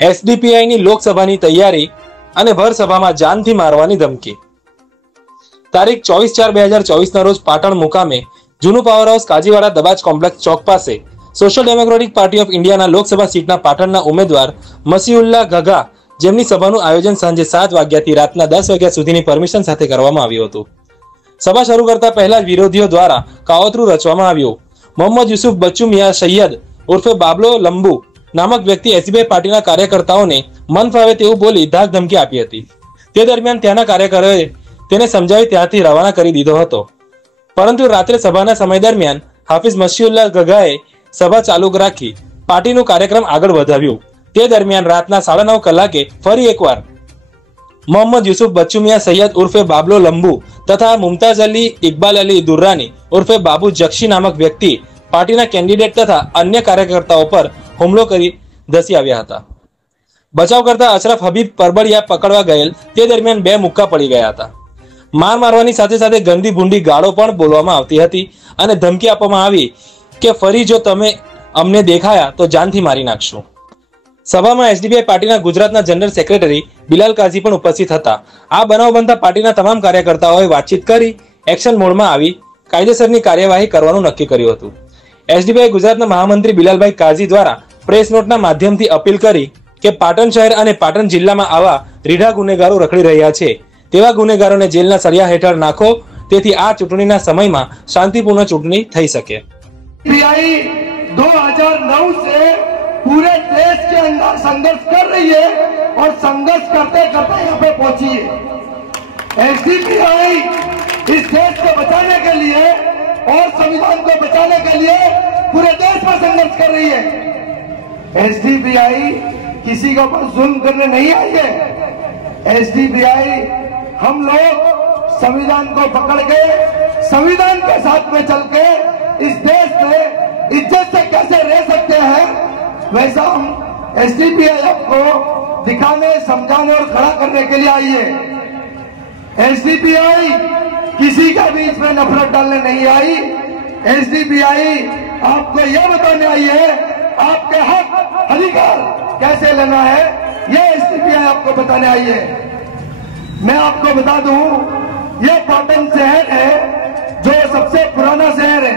એસડીપીઆઈની લોકસભાની તૈયારી અને ભરસભામાં જાનથી મારવાની ધમકી। તારીખ 24/4/2024 રોજ પાટણ મુકામે જૂનું પાવર હાઉસ કાજીવાડા દબાજ કોમ્પ્લેક્સ ચોક પાસે સોશિયલ ડેમોક્રેટિક પાર્ટી ઓફ ઇન્ડિયાના લોકસભા સીટના પાટણના ઉમેદવાર મસીઉલ્લાહ ગગા, જેમની સભાનું આયોજન સાંજે 7 વાગ્યાથી રાતના 10 વાગ્યા સુધીની પરમિશન સાથે કરવામાં આવ્યું હતું। સભા શરૂ કરતા પહેલા જ વિરોધીઓ દ્વારા કાવતરું રચવામાં આવ્યું। મોહમ્મદ યુસુફ બચ્ચુ મિયા સૈયદ ઉર્ફે બાબલો લંબુ નામક વ્યક્તિ એસડીપીઆઈ પાર્ટીના કાર્યકર્તાઓને મન ફાવે તેવું બોલી ધાક ધમકી આપી હતી। તે દરમિયાન ત્યાંના કાર્યકરોએ તેને સમજાવી ત્યાંથી રવાના કરી દીધો હતો, પરંતુ રાત્રે સભાના સમય દરમિયાન હાફિઝ મસીઉલ્લાહ ગગાએ સભા ચાલુ રાખી પાર્ટીનું કાર્યક્રમ આગળ વધાવ્યું। તે દરમિયાન રાતના 9:30 કલાકે ફરી એકવાર મોહમ્મદ યુસુફ બચ્ચુ મિયા સૈયદ ઉર્ફે બાબલો લંબુ તથા મુમતાઝ અલી ઇકબાલ અલી દુર્રાની ઉર્ફે બાબુ જક્ષી નામક વ્યક્તિ પાર્ટીના કેન્ડિડેટ તથા અન્ય કાર્યકર્તાઓ પર હુમલો કરી ધસી આવ્યા હતા। બચાવ કરતા અશરફ હબીબ પરબડિયા પકડવા ગયેલ તે દરમિયાન 2 મુક્કા પડી ગયા હતા। માર મારવાની સાથે સાથે ગંદી ભૂંડી ગાળો પણ બોલવામાં આવતી હતી અને ધમકી આપવામાં આવી કે ફરી જો તમે અમને દેખાયા તો જાનથી મારી નાખશું। સભામાં એસડીપીઆઈ પાર્ટીના ગુજરાતના જનરલ સેક્રેટરી બિલાલ કાઝી પણ ઉપસ્થિત હતા। આ બનાવ બનતા પાર્ટીના તમામ કાર્યકર્તાઓએ વાતચીત કરી એક્શન મોડમાં આવી કાયદેસરની કાર્યવાહી કરવાનું નક્કી કર્યું હતું। એસડીપીઆઈ ગુજરાતના મહામંત્રી બિલાલભાઈ કાઝી દ્વારા પ્રેસ નોટના માધ્યમથી અપીલ કરી કે પાટણ શહેર અને પાટણ જિલ્લામાં આવા રીઢા ગુનેગારો રખડી રહ્યા છે તેવા ગુનેગારોને જેલના સળિયા હેઠળ નાખો, તેથી આ ચૂંટણીના સમયમાં શાંતિપૂર્ણ ચૂંટણી થઈ શકે। 2009 से पूरे देश के अंदर संघर्ष कर रही है और संघर्ष करते करते यहाँ पे पहुंची है। एसडीपीआई इस देश को बचाने के लिए और संविधान को बचाने के लिए पूरे देश में संघर्ष कर रही है। एसडीपीआई किसी के ऊपर जुल्म करने नहीं आई है। एसडीपीआई हम लोग संविधान को पकड़ के संविधान के साथ में चल के इस देश में इज्जत से कैसे रह सकते हैं, वैसा हम एसडीपीआई आपको दिखाने, समझाने और खड़ा करने के लिए आई है। एसडीपीआई किसी के बीच में नफरत डालने नहीं आई। एसडीपीआई आपको यह बताने आई है आपके हक अधिकार कैसे लेना है, यह एसडीपीआई आपको बताने आई है। मैं आपको बता दूं, यह पाटन शहर है जो सबसे पुराना शहर है।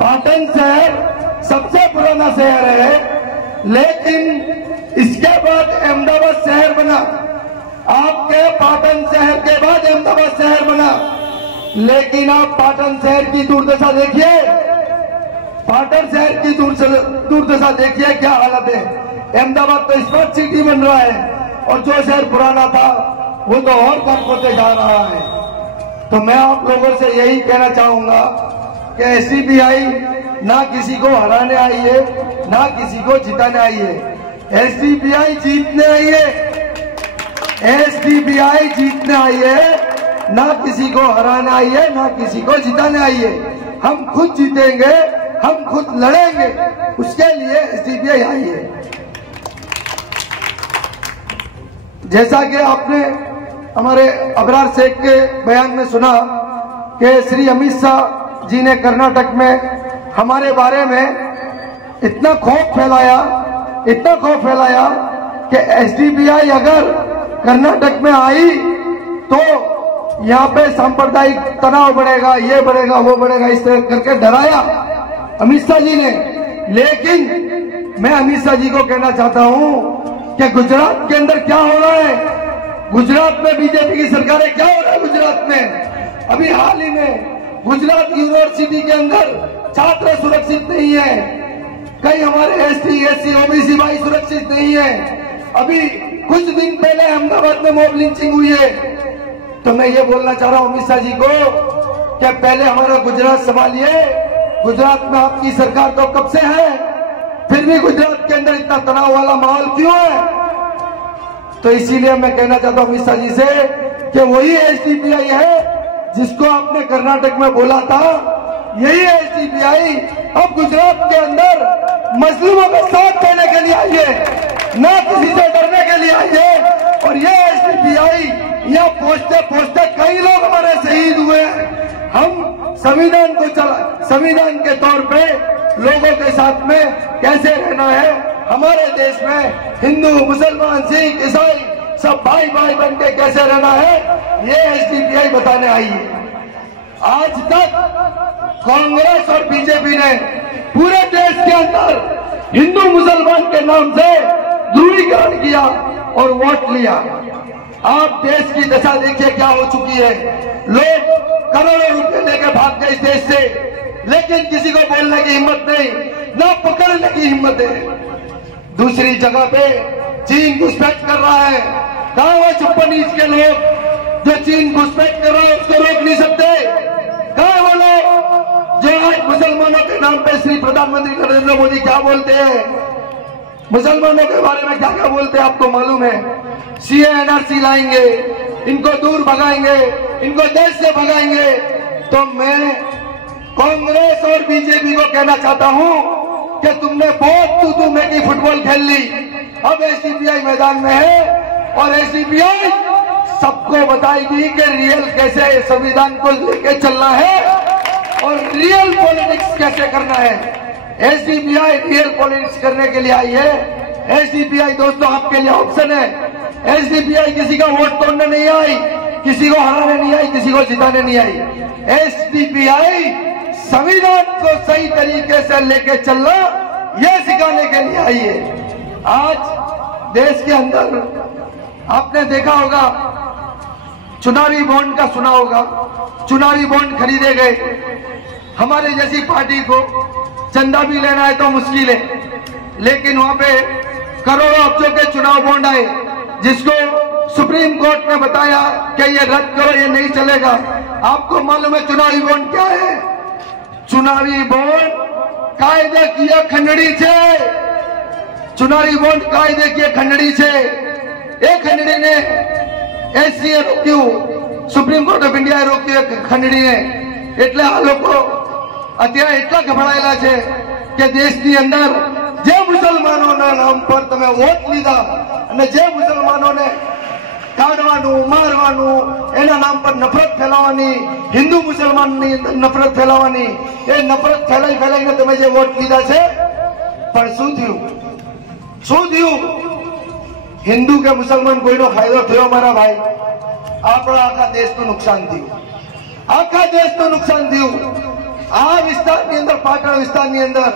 पाटन शहर सबसे पुराना शहर है, लेकिन इसके बाद अहमदाबाद शहर बना। आपके पाटन शहर के बाद अहमदाबाद शहर बना, लेकिन आप पाटन शहर की दुर्दशा देखिए। पाटन शहर की दुर्दशा देखिए, क्या हालत है। अहमदाबाद तो स्मार्ट सिटी बन रहा है और जो शहर पुराना था वो तो और कम होते जा रहा है। तो मैं आप लोगों से यही कहना चाहूंगा कि एसडीपीआई ना किसी को हराने आई है, ना किसी को जिताने आई है। एसडीपीआई जीतने आई है। एसडीपीआई जीतने आई है, ना किसी को हराने आई है, ना किसी को जिताने आई है। हम खुद जीतेंगे, हम खुद लड़ेंगे, उसके लिए एसडीपीआई आई है। जैसा कि आपने हमारे अबरार शेख के बयान में सुना कि श्री अमित शाह जी ने कर्नाटक में हमारे बारे में इतना खौफ फैलाया कि एसडीपीआई अगर कर्नाटक में आई तो यहाँ पे सांप्रदायिक तनाव बढ़ेगा, ये बढ़ेगा, वो बढ़ेगा, इस तरह करके डराया अमित शाह जी ने। लेकिन मैं अमित शाह जी को कहना चाहता हूँ कि गुजरात के अंदर क्या हो रहा है, गुजरात में बीजेपी की सरकारें क्या हो रहा है गुजरात में। अभी हाल ही में गुजरात यूनिवर्सिटी के अंदर छात्र सुरक्षित नहीं है, कई हमारे एसटी, एससी, ओबीसी भाई सुरक्षित नहीं है। अभी कुछ दिन पहले अहमदाबाद में मॉब लिंचिंग हुई है। तो मैं ये बोलना चाह रहा हूँ अमित शाह जी को कि पहले हमारा गुजरात संभालिए। गुजरात में आपकी सरकार तो कब से है, फिर भी गुजरात के अंदर इतना तनाव वाला माहौल क्यों है। तो इसीलिए मैं कहना चाहता हूँ अमित शाह जी से कि वही एसडीपीआई है जिसको आपने कर्नाटक में बोला था, यही एसडीपीआई अब गुजरात के अंदर मजलूमों का साथ देने के लिए आई है, ना किसी से डरने के लिए आई है। और ये एसडीपीआई यहाँ पहुंचते पहुंचते कई लोग हमारे शहीद हुए। हम संविधान के तौर पे लोगों के साथ में कैसे रहना है हमारे देश में हिंदू, मुसलमान, सिख, ईसाई सब भाई भाई बन के कैसे रहना है, ये एसडीपीआई बताने आई है। आज तक कांग्रेस और बीजेपी ने पूरे देश के अंदर हिंदू मुसलमान के नाम से ध्रुवीकरण किया और वोट लिया। आप देश की दशा देखिए क्या हो चुकी है। लोग करोड़ों रुपए लेके भाग गए इस देश से, लेकिन किसी को बोलने की हिम्मत नहीं, ना पकड़ने की हिम्मत है। दूसरी जगह पे चीन घुसपैठ कर रहा है। कहां वो 56 इंच के लोग जो चीन घुसपैठ कर रहा है उसको रोक नहीं सकते? कहां वो लोग जो आज मुसलमानों के नाम पे श्री प्रधानमंत्री नरेंद्र मोदी क्या बोलते हैं, मुसलमानों के बारे में क्या क्या बोलते हैं आपको मालूम है? सीए एनआरसी लाएंगे, इनको दूर भगाएंगे, इनको देश से भगाएंगे। तो मैं कांग्रेस और बीजेपी को कहना चाहता हूं कि तुमने बहुत तू मैं की फुटबॉल खेल ली, अब एसडीपीआई मैदान में है और एसडीपीआई सबको बताएगी कि रियल कैसे संविधान को लेके चलना है और रियल पॉलिटिक्स कैसे करना है। एसडीपीआई रियल पॉलिटिक्स करने के लिए आई है। एसडीपीआई दोस्तों आपके लिए ऑप्शन है। एसडीपीआई किसी का वोट तोड़ने नहीं आई, किसी को हराने नहीं आई, किसी को जिताने नहीं आई। एसडीपीआई संविधान को सही तरीके से लेके चलना यह सिखाने के लिए आई है। आज देश के अंदर आपने देखा होगा, चुनावी बॉन्ड का सुना होगा, चुनावी बॉन्ड खरीदे गए। हमारे जैसी पार्टी को चंदा भी लेना है तो मुश्किल है, लेकिन वहां पे करोड़ों अफसों के चुनाव बॉन्ड आए, जिसको सुप्रीम कोर्ट ने बताया कि ये रद्द करो, ये नहीं चलेगा। आपको मालूम है चुनावी बॉन्ड क्या है? चुनावी बॉन्ड कायदे किए खंडड़ी छे, चुनावी बॉन्ड कायदे किए खंडड़ी छे। एक खंडड़ी ने एससीए रोक्યું, સુપ્રીમ કોર્ટ ઓફ ઇન્ડિયાએ રોક્યું ખંડણીને। એટલે આ લોકો અત્યારે એટલા ગભરાયેલા છે કે દેશની અંદર જે મુસલમાનોના નામ પર તમે વોટ લીધા અને જે મુસલમાનોને કાઢવાનું, મારવાનું, એના નામ પર નફરત ફેલાવવાની, હિન્દુ મુસલમાનની નફરત ફેલાવવાની, એ નફરત ફેલાઈ ફેલાઈને તમે જે વોટ લીધા છે, પણ શું થયું? શું થયું? हिंदू के मुसलमान कोई नो फायदो थयो मारा भाई? आपड़ा आखा देश तो नुकसान थયું, आखा देश तो नुकसान थયું। आ विस्तारनी अंदर, पाटण विस्तारनी अंदर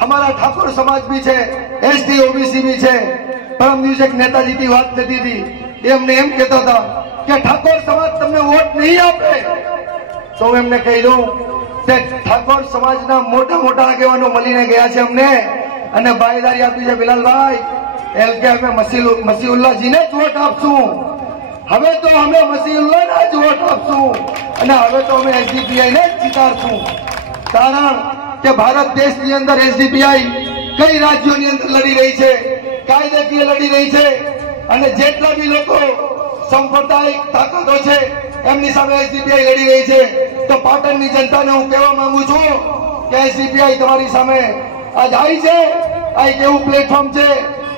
हमारा ठाकुर समाज भी है, एसटी ओबीसी भी है। परम दिवसे एक नेताजी की बात थती थी, ये हमने एम कहता था कि ठाकुर समाज तमने वोट नहीं आपे, तो एमने कही दूं कि ठाकुर समाजना मोटा मोटा आगेवानो मळीने गया छे अमने अने बायदारी आपी छे बिलालभाई एल के हमें मसीहुल्लाह जी ने ज वोट आपशू। हमें तो हमें मसीहुल्लाह ने ज वोट आपशू अने हमें तो हमें एसडीपीआई ने ज जीताड़शू। कारण के भारत देश की अंदर एसडीपीआई कई राज्यों की अंदर लड़ी रही है, कायदेकीय लड़ी रही है अने जेटला भी लोग सांप्रदायिक ताकतो छे एमनी सामे एसडीपीआई लड़ी रही है। तो पाटणनी जनता ने हूँ कहेवा मांगू छू कि एसडीपीआई तमारी सामे आज आई है, आ एक एवं प्लेटफॉर्म है,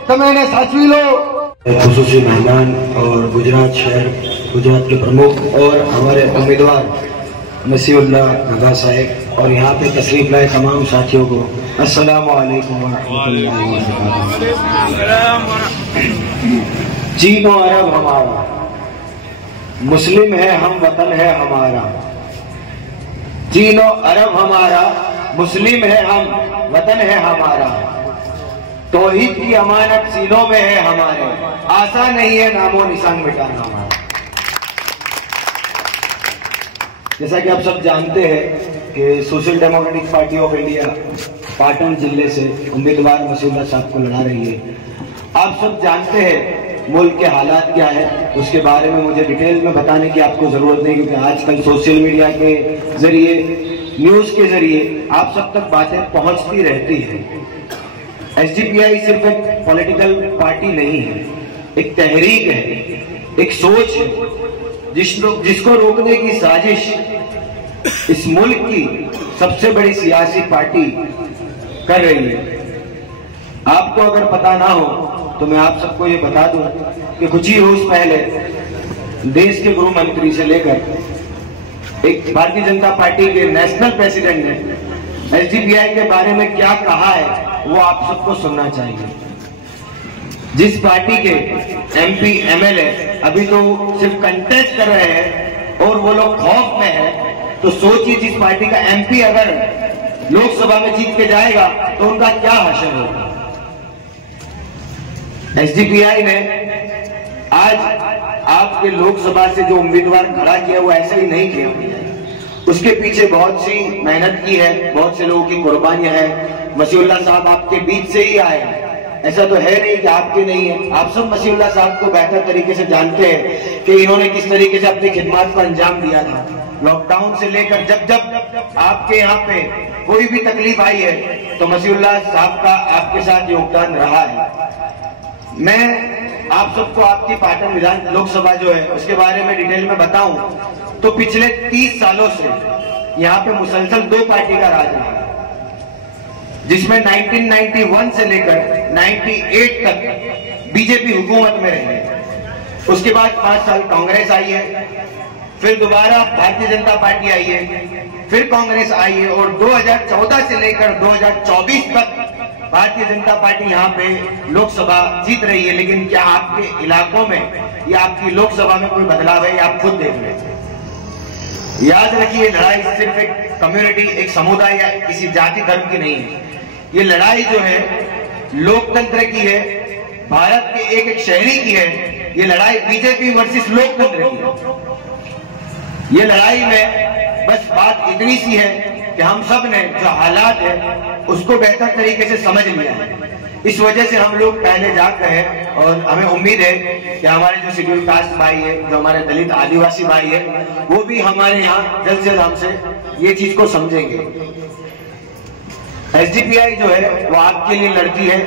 तमें साचवी लो। खुसूसी मेहमान और गुजरात शहर, गुजरात के प्रमुख और हमारे उम्मीदवार मसीहुल्लाह नगा साहब और यहाँ पे तशरीफ लाए तमाम साथियों को अस्सलाम वालेकुम वरहमतुल्लाहि वबरकातुहू। चीनो अरब हमारा, मुस्लिम है हम, वतन है हमारा। चीनो अरब हमारा, मुस्लिम है हम, वतन है हमारा। तौहीद की अमानत सीनों में है हमारे, आसान नहीं है नामो निशान मिटाना हमारा। जैसा कि आप सब जानते हैं कि social democratic party of India Patan जिले से उम्मीदवार मसीहुल्लाह साहब को लड़ा रही है। आप सब जानते हैं मुल्क के हालात क्या है, उसके बारे में मुझे डिटेल में बताने की आपको जरूरत नहीं, क्योंकि आजकल सोशल मीडिया के जरिए, न्यूज के जरिए आप सब तक बातें पहुंचती रहती है। एसडीपीआई सिर्फ एक पॉलिटिकल पार्टी नहीं है, एक तहरीक है, एक सोच है जिसको रोकने की साजिश इस मुल्क की सबसे बड़ी सियासी पार्टी कर रही है। आपको अगर पता ना हो तो मैं आप सबको ये बता दूं कि कुछ ही रोज पहले देश के गृह मंत्री से लेकर एक भारतीय जनता पार्टी के नेशनल प्रेसिडेंट ने एसडीपीआई के बारे में क्या कहा है वो आप सबको सुनना चाहिए। जिस पार्टी के MP MLA अभी तो सिर्फ कंटेस्ट कर रहे हैं और वो लोग खौफ में है, तो सोचिए जिस पार्टी का MP अगर लोकसभा में जीत के जाएगा तो उनका क्या हशर होगा। SDPI ने आज आपके लोकसभा से जो उम्मीदवार खड़ा किया वो ऐसे ही नहीं किया, उसके पीछे बहुत सी मेहनत की है, बहुत से लोगों की कुर्बानियां हैं। मसीहुल्लाह साहब आपके बीच से ही आए हैं, ऐसा तो है नहीं कि आपके नहीं है। आप सब मसीहुल्लाह साहब को बेहतर तरीके से जानते हैं कि इन्होंने किस तरीके से अपनी खिदमत को अंजाम दिया था। लॉकडाउन से लेकर जब जब आपके यहाँ पे कोई भी तकलीफ आई है तो मसीहुल्लाह साहब का आपके साथ योगदान रहा है। मैं आप सबको आपकी पाटन विधान लोकसभा जो है उसके बारे में डिटेल में बताऊं तो पिछले 30 सालों से यहाँ पे मुसलसल 2 पार्टी का राज रहा है, जिसमें 1991 से लेकर 98 तक बीजेपी हुकूमत में रही है। उसके बाद 5 साल कांग्रेस आई है, फिर दोबारा भारतीय जनता पार्टी आई है, फिर कांग्रेस आई है और 2014 से लेकर 2024 तक भारतीय जनता पार्टी यहाँ पे लोकसभा जीत रही है। लेकिन क्या आपके इलाकों में या आपकी लोकसभा में कोई बदलाव है, आप खुद देख रहे हैं। याद रखिए, लड़ाई सिर्फ एक कम्युनिटी, एक समुदाय या किसी जाति धर्म की नहीं है। ये लड़ाई जो है लोकतंत्र की है, भारत के एक एक शहरी की है। ये लड़ाई बीजेपी वर्सेस लोकतंत्र की है। ये लड़ाई में बस बात इतनी सी है कि हम सब ने जो हालात है उसको बेहतर तरीके से समझ लिया है। इस वजह से हम लोग पहले जाकर हैं और हमें उम्मीद है कि हमारे जो शेड्यूल कास्ट भाई है, जो हमारे दलित आदिवासी भाई है, वो भी हमारे यहाँ जल्द से जल्द हमसे ये चीज को समझेंगे। SDPI जो है वो आपके लिए लड़ती है,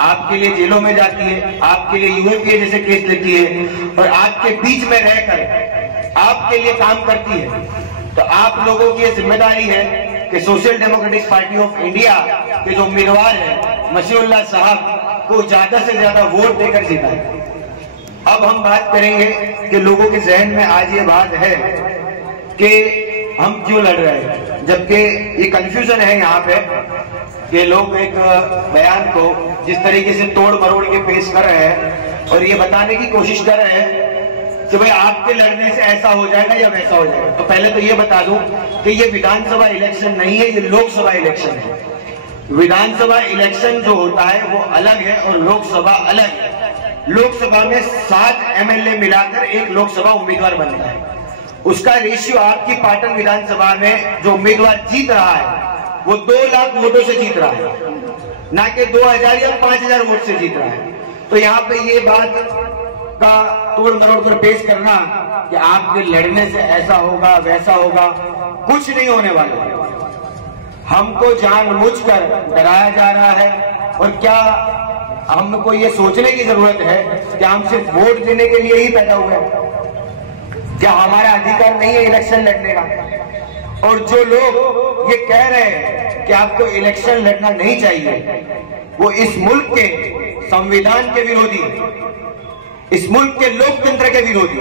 आपके लिए जेलों में जाती है, आपके लिए UAPA जैसे केस लेती है और आपके बीच में रहकर आपके लिए काम करती है। तो आप लोगों की ये जिम्मेदारी है कि social democratic party of India के जो उम्मीदवार है मसीहुल्लाह साहब को ज्यादा से ज्यादा वोट देकर जिताएं। अब हम बात करेंगे कि लोगों के जहन में आज ये बात है कि हम क्यों लड़ रहे हैं, जबकि ये कंफ्यूजन है यहाँ पे कि लोग एक बयान को जिस तरीके से तोड़ मरोड़ के पेश कर रहे हैं और ये बताने की कोशिश कर रहे हैं कि भाई आपके लड़ने से ऐसा हो जाएगा या वैसा हो जाएगा। तो पहले तो ये बता दूं कि ये विधानसभा इलेक्शन नहीं है, ये लोकसभा इलेक्शन है। विधानसभा इलेक्शन जो होता है वो अलग है और लोकसभा अलग है। लोकसभा में 7 MLA मिलाकर एक लोकसभा उम्मीदवार बनता है। उसका रेशियो आपकी पाटन विधानसभा में जो उम्मीदवार जीत रहा है वो 2 लाख वोटों से जीत रहा है, ना कि 2000 या 5000 वोट से जीत रहा है। तो यहाँ पे ये बात का तोड़ मरोड़ कर पेश करना कि आपके लड़ने से ऐसा होगा वैसा होगा, कुछ नहीं होने वाला। हमको जानबूझकर डराया जा रहा है और क्या हमको ये सोचने की जरूरत है कि हम सिर्फ वोट देने के लिए ही पैदा हुए हैं? क्या हमारा अधिकार नहीं है इलेक्शन लड़ने का? और जो लोग ये कह रहे हैं कि आपको इलेक्शन लड़ना नहीं चाहिए, वो इस मुल्क के संविधान के विरोधी, इस मुल्क के लोकतंत्र के विरोधी,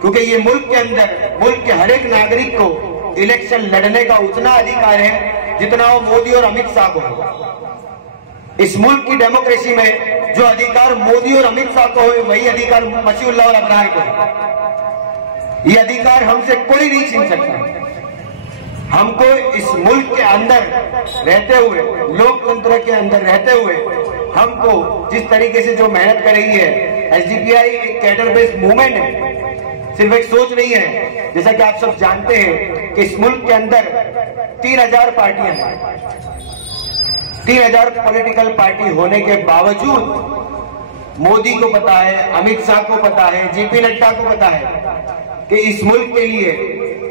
क्योंकि ये मुल्क के अंदर मुल्क के हर एक नागरिक को इलेक्शन लड़ने का उतना अधिकार है जितना वो मोदी और अमित शाह को है। इस मुल्क की डेमोक्रेसी में जो अधिकार मोदी और अमित शाह को है वही अधिकार मसीहुल्लाह और अबरार को है। ये अधिकार हमसे कोई नहीं छीन सकता। हमको इस मुल्क के अंदर रहते हुए, लोकतंत्र के अंदर रहते हुए, हमको जिस तरीके से जो मेहनत कर रही है SDPI एक कैडर बेस्ड मूवमेंट है, सिर्फ एक सोच नहीं है। जैसा कि आप सब जानते हैं कि इस मुल्क के अंदर 3000 पार्टियां हैं। 3000 पॉलिटिकल पार्टी होने के बावजूद मोदी को पता है, अमित शाह को पता है, JP नड्डा को पता है कि इस मुल्क के लिए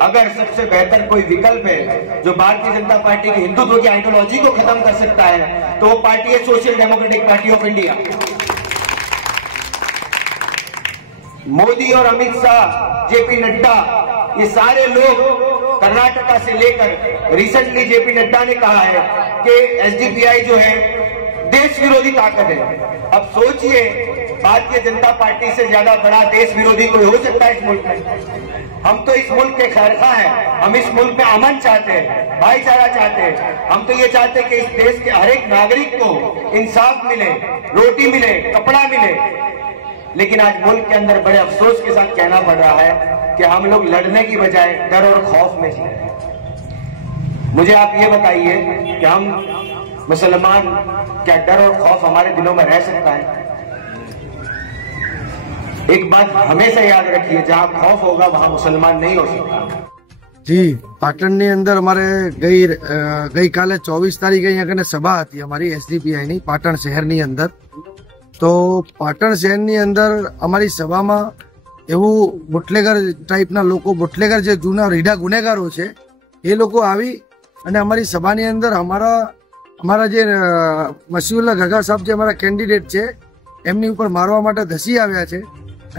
अगर सबसे बेहतर कोई विकल्प है जो भारतीय जनता पार्टी की हिंदुत्व की आइडियोलॉजी को खत्म कर सकता है तो वो पार्टी है social democratic party of India. Modi और अमित शाह, JP नड्डा, ये सारे लोग कर्नाटका से लेकर रिसेंटली JP नड्डा ने कहा है कि SDPI जो है देश विरोधी ताकत है। अब सोचिए, भारतीय जनता पार्टी से ज्यादा बड़ा देश विरोधी कोई हो सकता है इस मुल्क में? हम तो इस मुल्क के खैरखा हैं, हम इस मुल्क में अमन चाहते हैं, भाईचारा चाहते हैं। हम तो ये चाहते हैं कि इस देश के हर एक नागरिक को इंसाफ मिले, रोटी मिले, कपड़ा मिले। लेकिन आज मुल्क के अंदर बड़े अफसोस के साथ कहना पड़ रहा है कि हम लोग लड़ने की बजाय डर और खौफ में जी रहे हैं। मुझे आप ये बताइए कि हम मुसलमान, क्या डर और खौफ हमारे दिलों में रह सकता है? एक बात हमेशा याद रखिए, जहां खौफ होगा वहां मुसलमान नहीं हो सकता। જી, પાટણની અંદર અમારે ગઈકાલે 24 તારીખે અહીંયા કને સભા હતી અમારી એસડીપીઆઈ ની પાટણ શહેરની અંદર। તો પાટણ શહેરની અંદર અમારી સભામાં એવું બુટલેગર ટાઈપના લોકો, બુટલેગર જે જૂના રીઢા ગુનેગારો છે એ લોકો આવી અને અમારી સભાની અંદર અમારા જે મસીઉલ્લા ગગા સાહેબ જે અમારા કેન્ડિડેટ છે એમની ઉપર મારવા માટે ધસી આવ્યા છે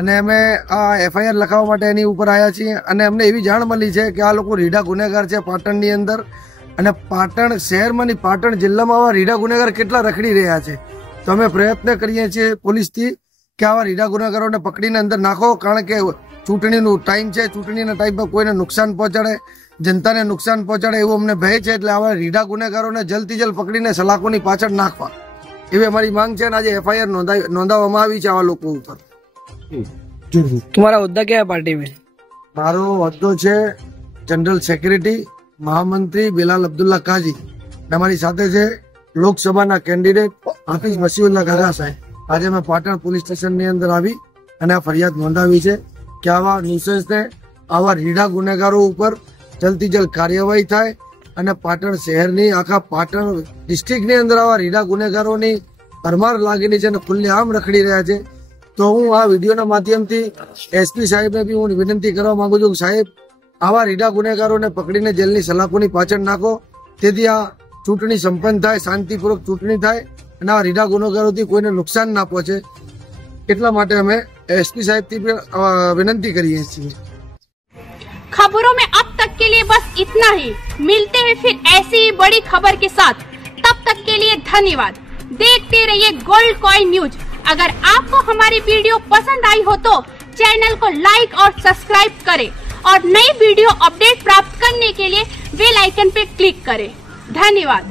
અને અમે આ એફઆઈઆર લખાવવા માટે એની ઉપર આવ્યા છીએ। અને અમને એવી જાણ મળી છે કે આ લોકો રીઢા ગુનેગાર છે પાટણની અંદર, અને પાટણ શહેરમાં ની પાટણ જિલ્લામાં આવા રીઢા ગુનેગાર કેટલા રખડી રહ્યા છે। તો અમે પ્રયત્ન કરીએ છીએ પોલીસથી કે આવા રીઢા ગુનેગારોને પકડીને અંદર નાખો, કારણ કે ચૂંટણીનું ટાઈમ છે, ચૂંટણીના ટાઈમમાં કોઈને નુકસાન પહોંચાડે, જનતાને નુકસાન પહોંચાડે એવો અમને ભય છે। એટલે આવા રીઢા ગુનેગારોને જલ્દથી જલ્દ પકડીને સલાખોની પાછળ નાખવા એવી અમારી માંગ છે। અને આજે એફઆઈઆર નોંધાવવામાં આવી છે આવા લોકો ઉપર। तुम्हारा होद्दा क्या है पार्टी में? मारो होद्दो छे जनरल सेक्रेटरी महामंत्री बिलाल अब्दुल्ला काजी। हमारी साथे छे लोकसभा कैंडिडेट हाफिज मसीउल्ला गगा साहेब। आज मैं पाटण पुलिस स्टेशन अंदर आवी अने फरियाद नोंधावी छे कि आवा न्यूसेंस ने, आवा रीढ़ा गुनेगारो ऊपर जल्दी जल्द कार्यवाही थाय अने पाटण शहरनी, आखा पाटण डिस्ट्रिक्टनी अंदर आवा रीढ़ा गुनेगारोनी भरमार लागेली छे अने खुल्लेआम रखड़ी रह्या छे। तो हूँ आ विडियोना माध्यमथी एसपी साहेब ने भी हूँ विनंती करवा मांगु छुं, साहेब आवा रीढ़ा गुनेगारोने पकड़ीने जेलनी सलाखोनी पाछळ नाखो, तेथी आ चूंटणी संपन्न थाय, शांतिपूर्वक चूंटणी थाय अने आ रीढ़ा गुनेगारोथी कोईने नुकसान ना पहोंचे। એટલા માટે અમે एसपी साहेब थी विनंती करीए છીએ। खबरों में अब तक के लिए बस इतना ही। मिलते हैं फिर ऐसी ही बड़ी खबर के साथ। तब तक के लिए धन्यवाद। देखते रहिए गोल्ड कॉइन न्यूज। अगर आपको हमारी वीडियो पसंद आई हो तो चैनल को लाइक और सब्सक्राइब करें और नई वीडियो अपडेट प्राप्त करने के लिए बेल आइकन पे क्लिक करें। धन्यवाद।